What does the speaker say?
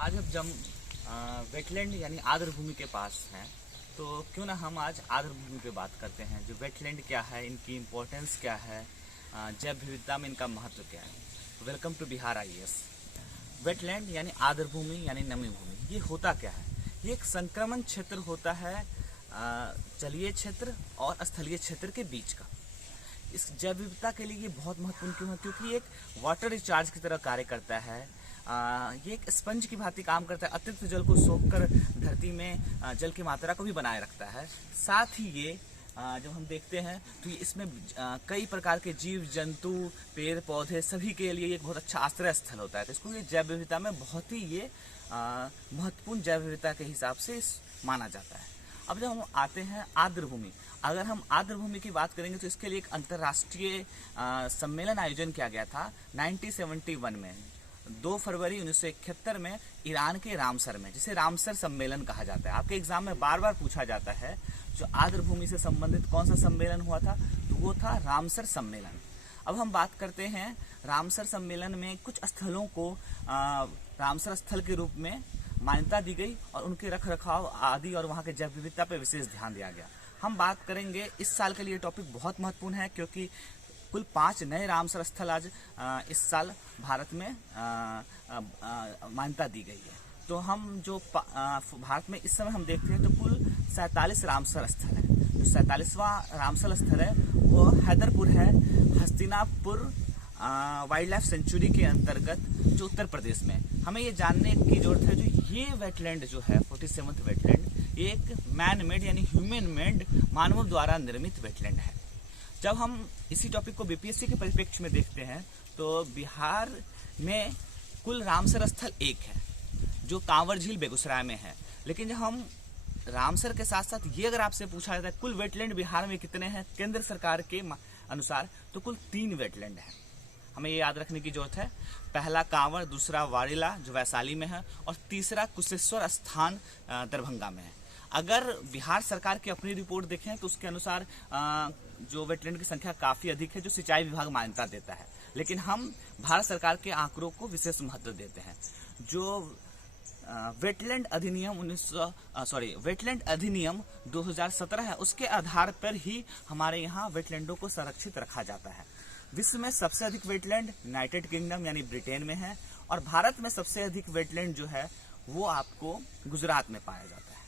आज अब जब वेटलैंड यानी आर्द्र भूमि के पास हैं, तो क्यों ना हम आज आर्द्र भूमि पे बात करते हैं। जो वेटलैंड क्या है, इनकी इम्पोर्टेंस क्या है, जैव विविधता में इनका महत्व क्या है। Welcome to Bihar IAS. Wetland यानी आर्द्र भूमि यानी नमी भूमि, ये होता क्या है? ये एक संक्रमण क्षेत्र होता है जलीय क्षेत्र और स्थलीय क्षेत्र के बीच का। इस जैव विविधता के लिए ये बहुत महत्वपूर्ण क्यों है? क्योंकि एक वाटर रिचार्ज की तरह कार्य करता है। ये एक स्पंज की भांति काम करता है, अतिरिक्त जल को सोखकर धरती में जल की मात्रा को भी बनाए रखता है। साथ ही ये जब हम देखते हैं तो इसमें कई प्रकार के जीव जंतु, पेड़ पौधे सभी के लिए एक बहुत अच्छा आश्रय स्थल होता है। तो इसको ये जैव विविधता में बहुत ही ये महत्वपूर्ण जैव विविधता के हिसाब से माना जाता है। अब जब हम आते हैं आर्द्र भूमि, अगर हम आर्द्र भूमि की बात करेंगे तो इसके लिए एक अंतर्राष्ट्रीय सम्मेलन आयोजन किया गया था 1971 में, 2 फरवरी 1971 में ईरान के रामसर में, जिसे रामसर सम्मेलन कहा जाता है। आपके एग्जाम में बार बार पूछा जाता है जो आर्द्र भूमि से संबंधित कौन सा सम्मेलन हुआ था, तो वो था रामसर सम्मेलन। अब हम बात करते हैं रामसर सम्मेलन में कुछ स्थलों को रामसर स्थल के रूप में मान्यता दी गई और उनके रख रखाव आदि और वहाँ के जैव विविधता पर विशेष ध्यान दिया गया। हम बात करेंगे, इस साल के लिए टॉपिक बहुत महत्वपूर्ण है क्योंकि कुल 5 नए रामसर स्थल आज इस साल भारत में मान्यता दी गई है। तो हम जो भारत में इस समय हम देखते हैं तो कुल 47 रामसर स्थल है। जो 47वां रामसर स्थल है वो हैदरपुर है, हस्तिनापुर वाइल्ड लाइफ सेंचुरी के अंतर्गत, जो उत्तर प्रदेश में। हमें ये जानने की जरूरत है जो ये वेटलैंड जो है 47th वेटलैंड, ये एक मैन मेड यानी ह्यूमन मेड, मानव द्वारा निर्मित वेटलैंड है। जब हम इसी टॉपिक को बीपीएससी के परिप्रेक्ष्य में देखते हैं तो बिहार में कुल रामसर स्थल 1 है जो कांवर झील बेगूसराय में है। लेकिन जब हम रामसर के साथ साथ ये अगर आपसे पूछा जाता है कुल वेटलैंड बिहार में कितने हैं केंद्र सरकार के अनुसार, तो कुल 3 वेटलैंड हैं। हमें ये याद रखने की जरूरत है। पहला कांवर, दूसरा वाड़िला जो वैशाली में है, और तीसरा कुशेश्वर स्थान दरभंगा में है। अगर बिहार सरकार की अपनी रिपोर्ट देखें तो उसके अनुसार जो वेटलैंड की संख्या काफ़ी अधिक है, जो सिंचाई विभाग मान्यता देता है। लेकिन हम भारत सरकार के आंकड़ों को विशेष महत्व देते हैं। जो वेटलैंड अधिनियम 2017 है, उसके आधार पर ही हमारे यहाँ वेटलैंडों को संरक्षित रखा जाता है। विश्व में सबसे अधिक वेटलैंड यूनाइटेड किंगडम यानी ब्रिटेन में है, और भारत में सबसे अधिक वेटलैंड जो है वो आपको गुजरात में पाया जाता है।